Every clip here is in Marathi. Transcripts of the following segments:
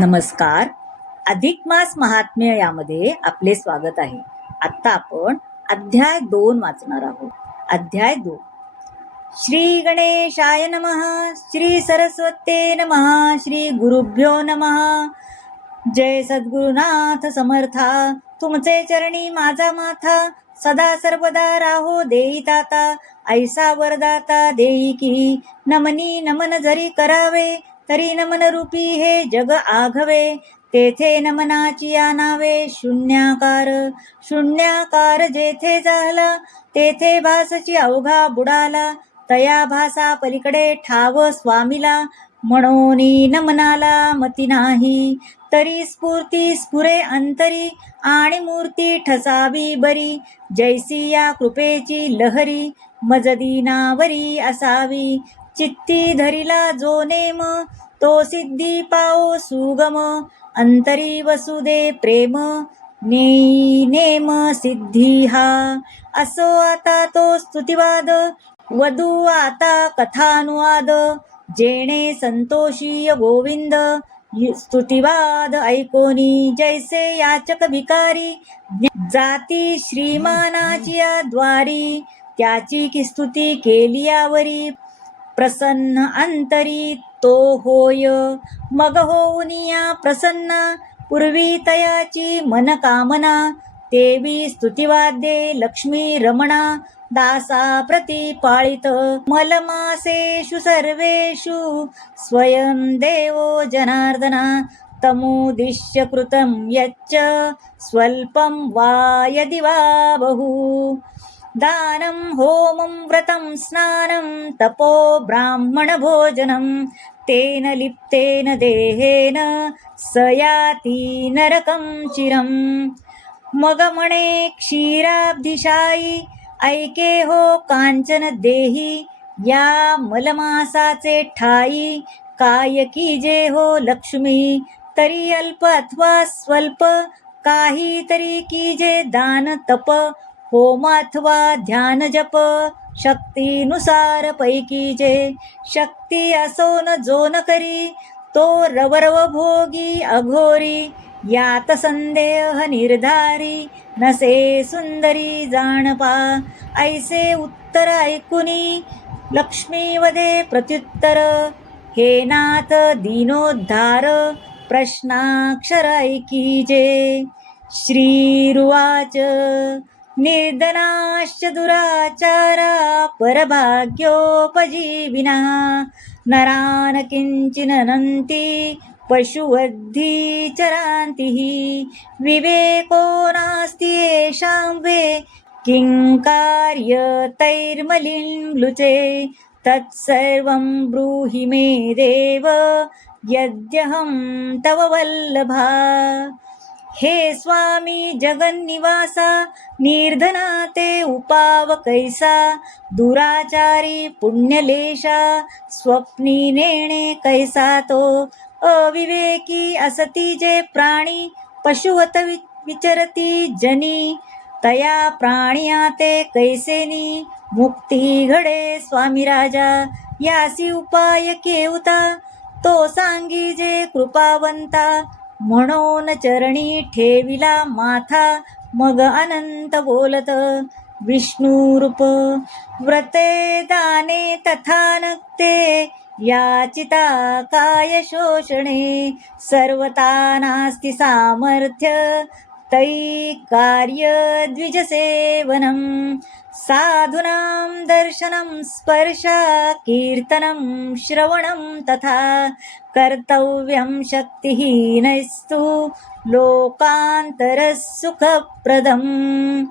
नमस्कार. अधिक मास महात्म्य यामध्ये आपले स्वागत आहे. आता आपण अध्याय 2 वाचणार आहोत. अध्याय 2. श्री गणेशाय नमः. श्री सरस्वते नमः. श्री गुरुभ्यो नमः. जय सद्गुरुनाथ समर्था. तुमचे चरणी माझा माथा. सदा सर्वदा राहो देई ताता. ऐसा वरदाता देई की. नमनी नमन जरी करावे तरी नमन रूपी हे जग आघवे. तेथे नमनाची आनावे शून्याकार. शून्याकार जेथे झाला तेथे भासची अवघा बुडाला. तया भासा पलीकडे ठाव स्वामीला. म्हणोनी नमनाला मती नाही. तरी स्फूर्ती स्फुरे अंतरी आणि मूर्ती ठसावी बरी. जैसी या कृपेची लहरी मज दीनावरी असावी. चित्ती धरिला जो नेम तो सिद्धी पाओ सुगम. अंतरी वसुदे प्रेम नेई नेम सिद्धी हा. असो आता तो स्तुतिवाद वधू आता कथानुवाद. जेणे संतोषी गोविंद स्तुतिवाद ऐकोनी. जैसे याचक भिकारी जाती श्रीमानाची द्वारी. त्याची की स्तुती केली यावरी प्रसन्न अंतरी तो होय. मग होऊनिया प्रसन्ना पूर्वी तयाची मनकामना. देवी स्तुतिवाद्ये लक्ष्मी रमणा दासा प्रतिपाळित. मलमासेषु सर्वेषु स्वयं देवो जनार्दना. तमुद्दिश्य कृतं यच्च स्वल्पं वा यदि वा बहु. दानं होमं व्रतं स्नानं तपो ब्राह्मण भोजनं. तेन लिप्तेन देहेन स याति नरकं चिरं. मग म्हणे क्षीराब्धिशायी ऐके हो कांचन देही. या मलमासाचे ठाई काय कीजे हो लक्ष्मी. तरी अल्प अथवा स्वल्प काही तरी कीजे दान तप. होम अथवा ध्यान जप शक्तीनुसार पैकीचे. शक्ती असो न जो न करी तो रवरव भोगी अघोरी. यात संदेह निर्धारी नसे सुंदरी जाणपा. ऐसे उत्तर ऐकुनी लक्ष्मी वदे प्रत्युत्तर. हे नाथ दीनोद्धार प्रश्नाक्षर ऐकीजे. श्रीरुवाच निर्धनाश्च दुराचारा परभाग्योपजीविना. नरान किंचिन नन्ति पशुवद्धि चरान्ति. विवेको नास्ति येषां वे किं कार्यतैर्मलिन तत्सर्वं ब्रूहि मे देव यद्यहं तव वल्लभा. हे स्वामी जगन्निवासा निर्धना ते उपाव कैसा. दुराचारी पुण्यलेशा स्वप्नी नेणे कैसा तो. अविवेकी असती जे प्राणी पशुवत विचरती जनी. तया प्राणिया ते कैसेनी मुक्ती घडे स्वामी राजा. यासी उपाय केवता तो सांगी जे कृपावंता. म्हणून चरणी ठेविला माथा मग अनंत बोलत. विष्णुरूप व्रते दाने तथा नक्ते. याचिता काय शोषणे सर्वता नास्ति सामर्थ्य. तै कार्य द्विज सेवनं. साधूनां दर्शनं स्पर्शा कीर्तनं श्रवणं तथा. कर्तव्यं शक्तिहीनस्तु लोकांतर सुखप्रदम्.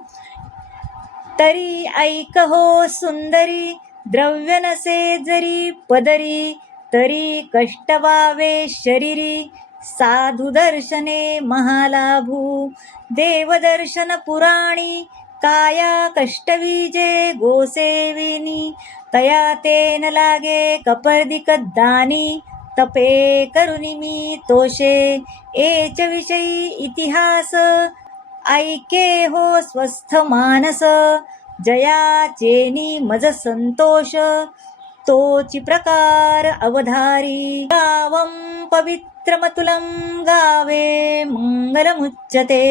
तरी ऐक हो सुंदरी द्रव्य नसे जरी पदरी. तरी कष्ट व्हावे शरीरी साधू दर्शने महालाभू. देवदर्शन पुराणी काया कष्टविजे गोसेविनी. तया तेन लागे कपर्दिक दानी. तपे करुनी मी तोषे एच विषयी इतिहास. ऐके हो स्वस्थ मानस जया चेनी मज संतोष. तोची प्रकार अवधारी. गावं पवित्र पवित्रमतुलं गावे मङ्गलमुच्यते।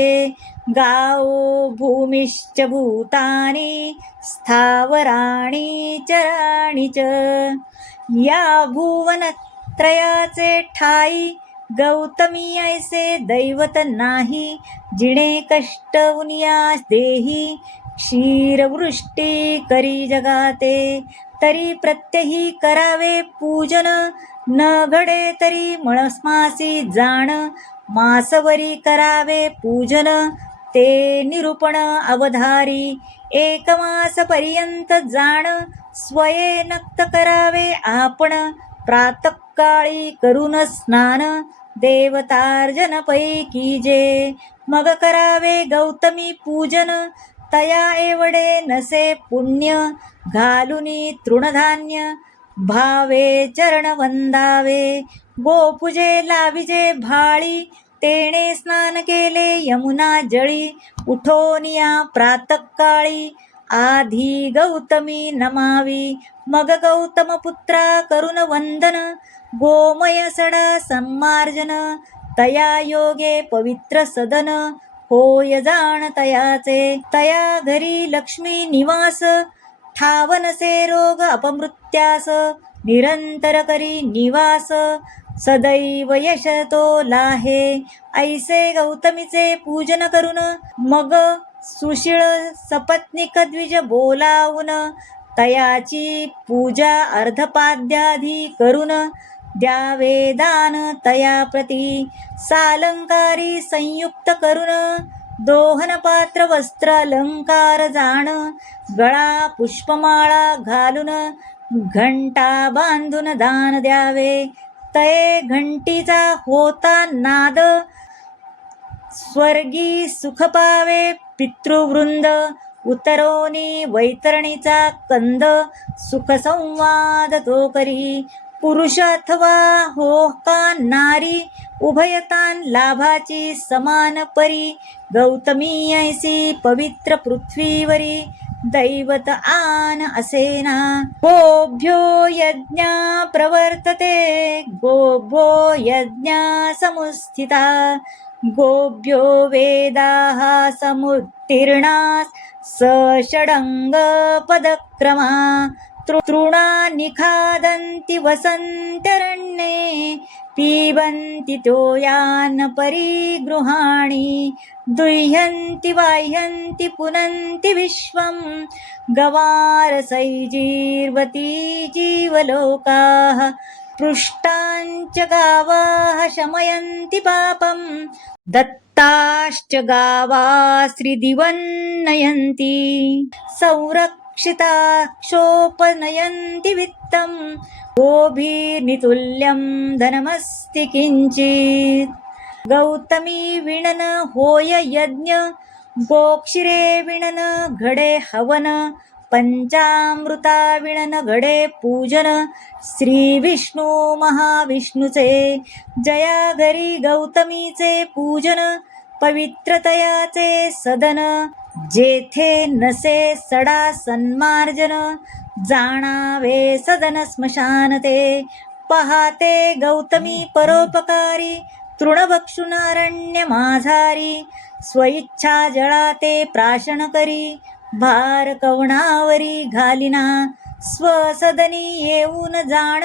गावो भूमिश्च भूतानि स्थावराणि चराणि च। या भुवनत्रयाचे ठाई गौतमी ऐसे दैवत नाही। जिणे कष्ट उनियास देही क्षीरवृष्टी करी जगाते। तरी प्रत्यही करावे पूजन न घडे तरी मळसमासी जाण। मासवरी करावे पूजन ते निरूपण अवधारी। एक मास पर्यंत जाण स्वये नक्त करावे आपण। प्रातःकाळी करून स्नान देवतार्जन पैकी जे। मग करावे गौतमी पूजन तया एवढे नसे पुण्य। घालुनी तृणधान्य भावे चरण वंदावे। गोपूजे लाविजे भाळी तेणे स्नान केले यमुना जळी। उठोनिया प्रातःकाळी आधी गौतमी नमावी। मग गौतम पुत्रा करून वंदन गोमय सडा सम्मार्जन। तया योगे पवित्र सदन होय जाण तयाचे। तया घरी लक्ष्मी निवास ठावनसे रोग अपमृत्यास। निरंतर करी निवास सदैव यश तो लाहे। ऐसे गौतमीचे पूजन करून मग सुशीळ सपत्नीक द्विज बोलावून। तयाची पूजा अर्धपाद्याधी करून द्यावे दान तया प्रती। सालंकारी संयुक्त करून दोहन पात्र वस्त्र अलंकार जाण। गळा पुष्पमाळा घालून घंटा बांधून दान द्यावे। तये घंटीचा होता नाद स्वर्गी सुख पावे पितृवृंद। उतरोनी वैतरणीचा कंद सुख संवाद तो करी। पुरुष अथवा हो का नारी उभयतान लाभाची समान परी। गौतमी ऐसी पवित्र पृथ्वीवरी दैवत आन असेना। गोभ्यो यज्ञा प्रवर्तते गोभ्यो यज्ञा समुस्थिता। गोभ्यो वेदाः समुत्तीर्णाः षडंग पदक्रमा। तृणानि खादन्ति वसन्त्यरण्ये पिबन्ति तोयान् परिगृहाणि। दुह्यन्ति वाह्यन्ति पुनन्ति विश्वं गवारसैर्जीर्वति जीवलोकाः। पृष्टाञ्च गावाः शमयन्ति पापं दत्ताश्च गावास्त्रिदिवन्नयन्ति। संरक्षिताक्षोपनयन्ति वित्तं गोभिर्नितुल्यं धनमस्ति किंचित्। गौतमी विणन होय यज्ञ गोक्षिरे विणन घडे हवन। पंचामृता विणन घडे पूजन श्री विष्णू महाविष्णूचे। जया घरी गौतमीचे पूजन पवित्रतयाचे सदन। जेथे नसे सडा सन्मार्जन जाणावे सदन स्मशान ते। पहाते गौतमी परोपकारी तृणभक्षुन अरण्य माझारी। स्वइच्छा जळाते प्राशन करी भार कवणावरी घालिना। स्वसदनी येऊन जाण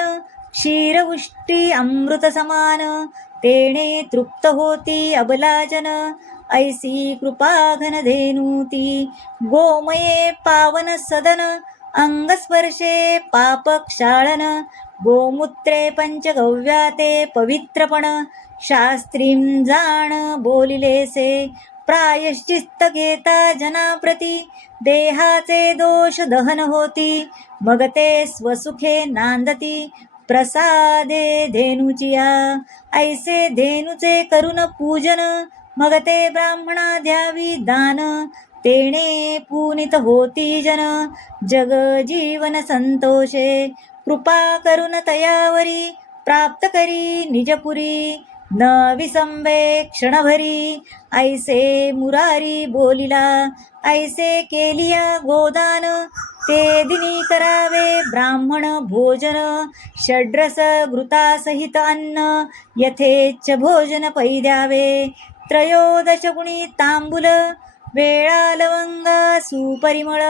क्षीरवृष्टी अमृत समान। तेणे तृप्त होती अबलाजन ऐसी कृपा घन धेनुती। गोमये पावन सदन अंगस्पर्शे पाप क्षालन। गोमूत्रे पंचगव्याते पवित्रपण शास्त्रीं जाण बोलिलेसे। प्रायश्चित्त घेता जनाप्रती देहाचे दोष दहन होती। मग ते स्वसुखे नांदती प्रसादे धेनुचिया। ऐसे धेनुचे करून पूजन मग ते ब्राह्मणा द्यावी दान। तेणे पुनीत होती जन जग जीवन संतोषे। कृपा करून तयावरी प्राप्त करी निजपुरी। न विसंबे क्षणभरी, ऐसे मुरारी बोलिला. ऐसे केलिया गोदान, ते दिनी करावे ब्राह्मण भोजन. षड्रस घृतासहित अन्न, यथेच्छ भोजन पै द्यावे. त्रयोदश गुणी तांबूल, वेळा लवंगा सुपरिमळ.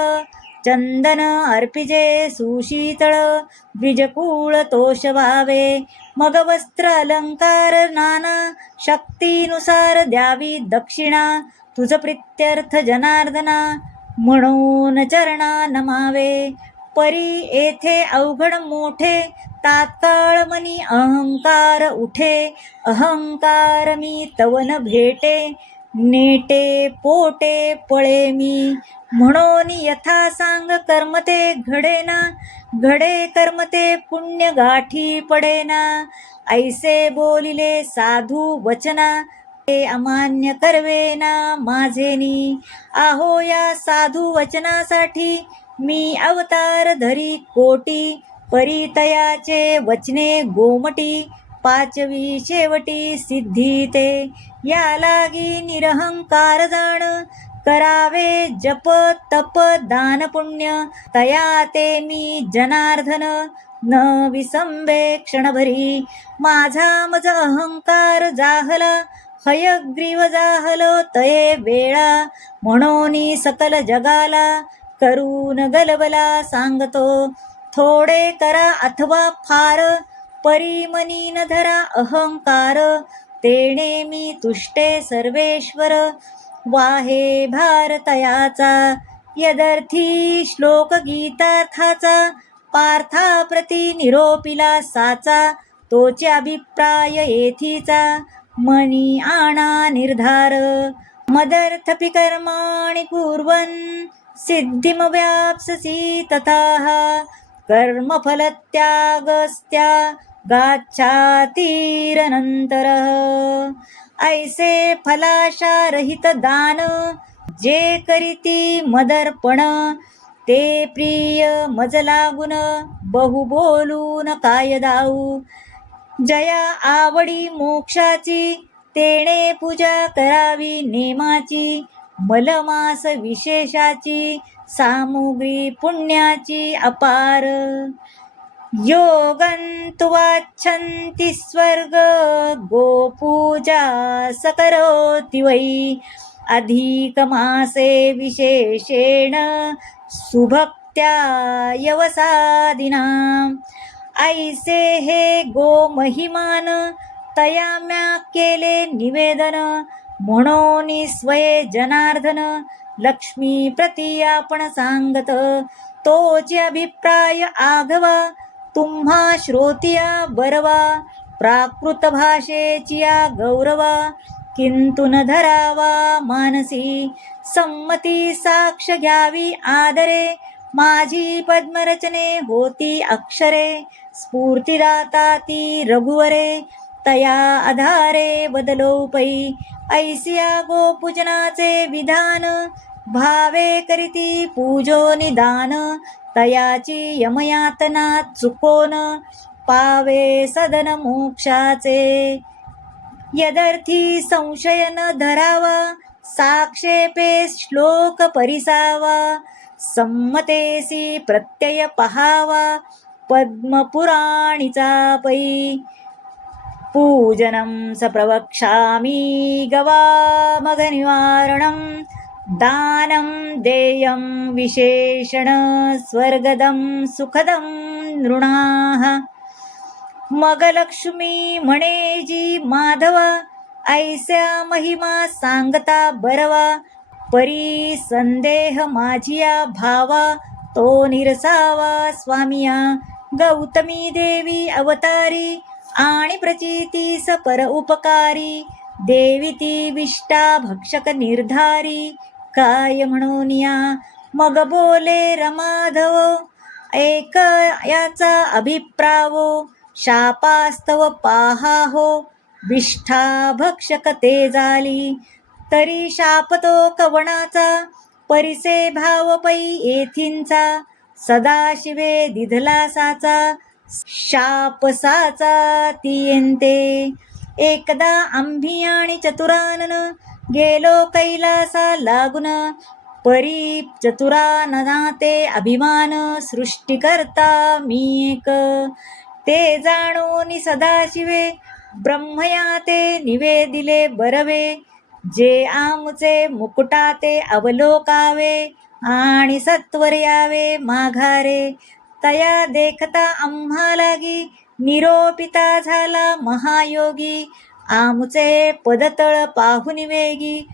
चंदन अर्पिजे सुशीतळ, द्विजकुळ तोष व्हावे. मग वस्त्र अलंकार नाना, शक्तीनुसार द्यावी दक्षिणा. तुझ प्रित्यर्थ जनार्दना, म्हणून चरणा नमावे. परी येथे अवघड मोठे, तात्काळ मनी अहंकार उठे. अहंकार मी तवन भेटे, नेटे पोटे पळे मी. म्हणून यथा सांग कर्मते घडेना, घडे कर्मते पुण्य गाठी पडेना. ऐसे बोलिले साधू वचना, ते अमान्य करवेना माझेनी. आहो या साधू वचनासाठी, मी अवतार धरी कोटी. परितयाचे वचने गोमटी, पाचवी शेवटी सिद्धी ते. या लागी निरहंकार जाण, करावे जप तप दान पुण्य. तया ते मी जनार्दन, न विसंबे क्षणभरी. माझा मज अहंकार जाहला, हयग्रीव जाहलो तये वेळा. म्हणून सकल जगाला, करून गलबला सांगतो. थोडे करा अथवा फार, परीमनी न धरा अहंकार. तेणे मी तुष्टे सर्वेश्वर, वाहे भारतयाचा. यदर्थी श्लोक गीतार्थाचा, पार्थाप्रती निरोपिला साचा. तोचे अभिप्राय येथीचा, मनी आणा निर्धार. मदर्थपि कर्माणि कुर्वन्, सिद्धिमवाप्स्यसि तथाः. कर्मफलत्यागस्त्या गाच्छातिरनन्तरः. ऐसे फलाशारहित दान, जे करीती मदर्पण. ते प्रिय मज लागून, बहु बोलून काय दाऊ. जया आवडी मोक्षाची, तेणे पूजा करावी नेमाची. मलमास विशेषाची, सामुग्री पुण्याची अपार. योगन्तु वाच्छन्ति स्वर्ग, गोपूजा सकरोति वै. अधिकमासे विशेषेण, सुभक्त्या यवसादिनां. ऐसे हे गो महिमान, तया म्या केले निवेदन. म्हणून स्वये जनार्दन, लक्ष्मी प्रती आपण सांगत. तोचे अभिप्राय आघवा, तुम्हा श्रोतिया बरवा. प्राकृत भाषेचिया गौरवा, किंतु न धरावा मानसी. संमती साक्ष घ्यावी आदरे, माझी पद्मरचने होती अक्षरे. स्फूर्तिदाता ती रघुवरे, तया आधारे बदलो पै. ऐसिया गोपूजनाचे विधान, भावे करीती पूजो निदान. तयाची यमयातना चुकोन, पावे सदन मोक्षाचे. यदर्थी संशय न धरावा, साक्षेपे श्लोक परिसावा. संमतेसी प्रत्यय पहावा, पद्मपुराणीचा पै. पूजनं स प्रवक्ष्यामि गवामघनिवारणं. दानं देयं विशेषण, स्वर्गदं सुखदं नृणाः. मग लक्ष्मी म्हणे जी माधवा, ऐसा महिमा सांगता बरवा. परी संदेह माझिया भावा, तो निरसावा स्वामिया. गौतमी देवी अवतारी, आणि प्रचिती सपर उपकारी. देवी ती विष्टा भक्षक निर्धारी, काय म्हणून या. मग बोले रमाधव, एक याचा अभिप्रावो. शापास्तव पाहा हो, विष्ठा भक्षक ते झाली. तरी शापतो कवणाचा, परिसे भाव पै येथींचा. सदाशिवे दिधला साचा, शाप साचा तियंते. एकदा आम्ही आणि चतुरानन गेलो कैलासा लागून. परी चतुरानना ते अभिमान, सृष्टिकर्ता मी एक. ते जाणून सदाशिवे ब्रह्मया ते निवेदिले बरवे. जे आमचे मुकुटा ते अवलोकावे, आणि सत्वर यावे माघारे. तया देखता आम्हा लागी निरोपिता झाला महायोगी. आमचे पदतळ पाहुनी वेगी,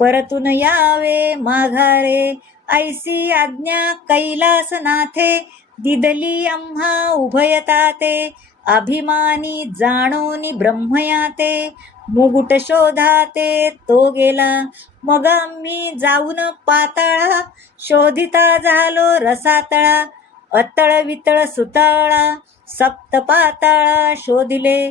परतून यावे माघारे. ऐसी आज्ञा कैलासनाथे, दिदली आम्हा उभयताते. अभिमानी जाणोनी ब्रह्मयाते, मुकुट शोधाते तो गेला. मग आम्ही जाऊन पाताळा, शोधिता झालो रसातळा. अतळ वितळ सुताळा, सप्त पाताळा शोधिले.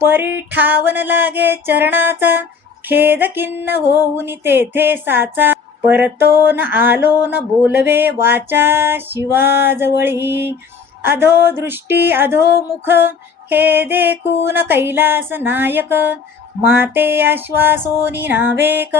परी ठावन लागे चरणाचा, खेद किन्न होऊन तेथे साचा. परतोन आलोन बोलवे वाचा शिवाजवळी. अधो दृष्टी अधो मुख, हे देखून कैलास नायक. माते आश्वासोनी नावेक,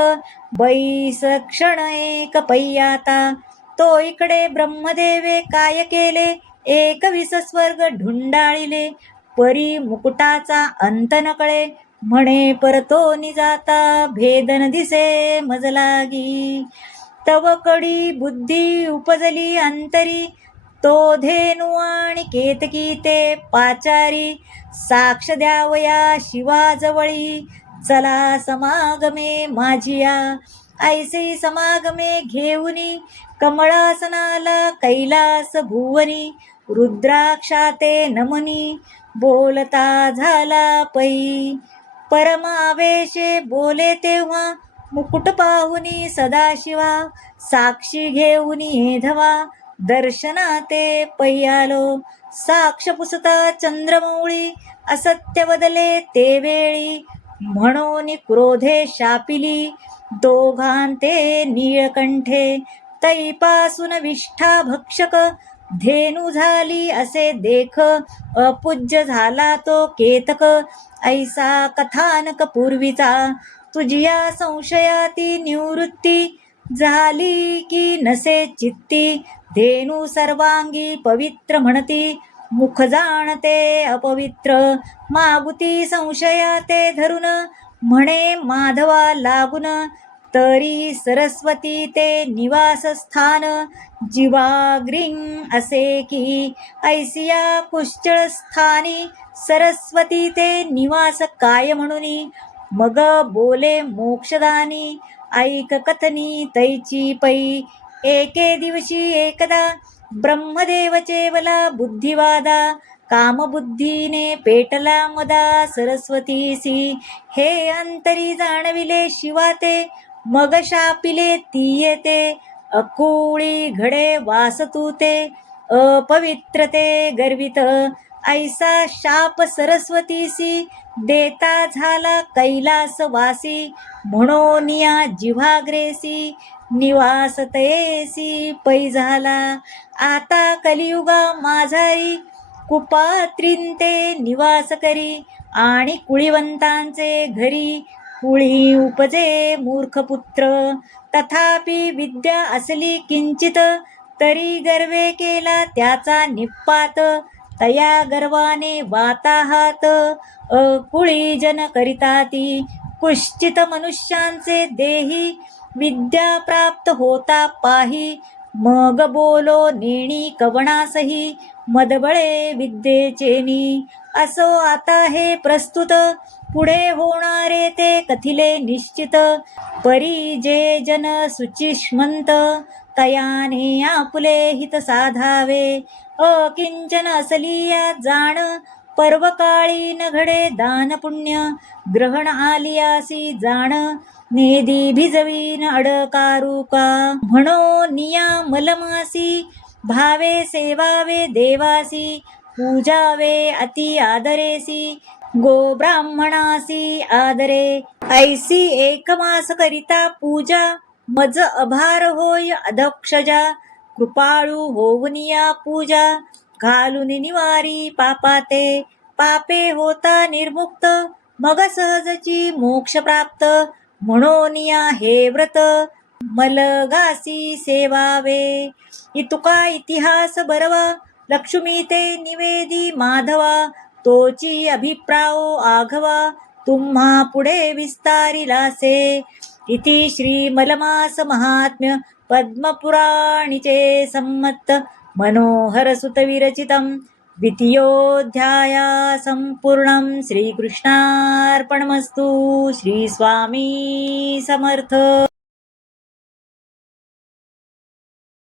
बैस क्षण एक पैयाता. तो इकडे ब्रह्मदेवे काय केले, एकविस स्वर्ग ढुंडाळिले. परी मुकुटाचा अंत न कळे, म्हणे परतोनी जाता. भेदन दिसे मज लागी, तव कडी बुद्धी उपजली अंतरी. तो धेनू आणि केतकी ते पाचारी, साक्ष द्यावया शिवाजवळी. चला समागमे माझिया, ऐसे समागमे घेऊनी. कमळासनाला कैलास भुवनी, रुद्राक्षाते नमनी. बोलता झाला पै, परमावेशे बोले तेव्हा. मुकुट पाहुनी सदाशिवा, साक्षी घेऊनी हेधवा. दर्शनाते पै आलो, साक्ष पुसता चंद्रमौळी. असत्य वदले ते वेळी, म्हणून क्रोधे शापिली. दोघांते नीळकंठे, तैपासून विष्ठा भक्षक. धेनू झाली असे देख, अपूज्य झाला तो केतक. ऐसा कथानक पूर्वीचा, तुझिया संशयाती निवृत्ती. झाली की नसे चित्ती, धेनू सर्वांगी पवित्र म्हणती. मुख जाणते अपवित्र, मागुती संशयाते धरून. म्हणे माधवा लागून, तरी सरस्वती ते निवासस्थान. जीवाग्रिं असे की, ऐसिया कुश्चळ स्थानी. सरस्वती ते निवास काय म्हणूनी, मग बोले मोक्षदानी. ऐक कथनी तैची पै, एके दिवशी एकदा. ब्रह्मदेव चेवला बुद्धिवादा, कामबुद्धीने पेटला मदा. सरस्वतीसी हे अंतरी जाणविले शिवाते. मग शापिले ती येते, अकुळी घडे वासतू ते. अपवित्रते गर्वित, ऐसा शाप सरस्वतीसी. देता झाला कैलासवासी, म्हणून या जिव्हाग्रेसी. निवास तयेसी पै झाला, आता कलियुगा माझारी. कुपात्रींते निवास करी, आणि कुळीवंतांचे घरी. कुळी उपजे मूर्खपुत्र, तथापि विद्या असली किंचित. तरी गर्वे केला त्याचा निपात, तया गर्वाने वाताहात. अकुळी जन करिताती, कुश्चित मनुष्यांचे देही. विद्या प्राप्त होता पाही, मग बोलो नेणी कवणासही. मदबळे विद्येचेनी, असो आता हे प्रस्तुत. पुढे होणारे ते कथिले निश्चित. परी जे जन सुचिष्मंत, तयाने आपुले हित साधावे. अकिंचन असलिया जाण, पर्वकाळी न घडे दान पुण्य. ग्रहण आलियासी जाण, नेदी भिजवीन अडकारुका. म्हणो निया मलमासी, भावे सेवावे देवासी. पूजावे अति आदरेसी, गो ब्राह्मणासी आदरे. ऐसी एक मास करिता पूजा, मज अभार होय अधक्षजा. कृपाळू होवनिया पूजा, घालून निवारी पापाते. पापे होता निर्मुक्त, मग सहजची मोक्ष प्राप्त म्हणून या हे व्रत मलगासी सेवावे. इतुका इतिहास बरवा लक्ष्मी ते निवेदी माधवा तोची अभिप्रायो आघवा तुम्हा पुढे विस्तारिलासे. इति श्री मलमास महात्म्य पद्मपुराणिचे संमत मनोहर सुत विरचितं द्वितीयोऽध्यायः सम्पूर्णं. श्रीकृष्णार्पणमस्तु. श्री स्वामी समर्थ.